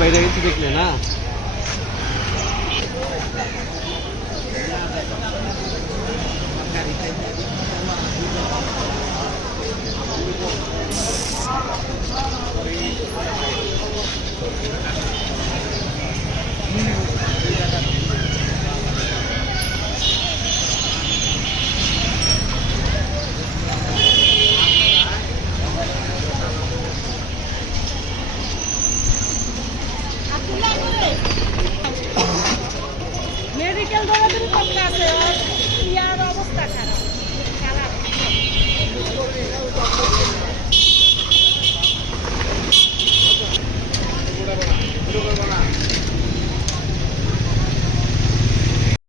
বাইরে গেছে দেখলে না Thank you. বিকেল ধরে তুমি কত আছে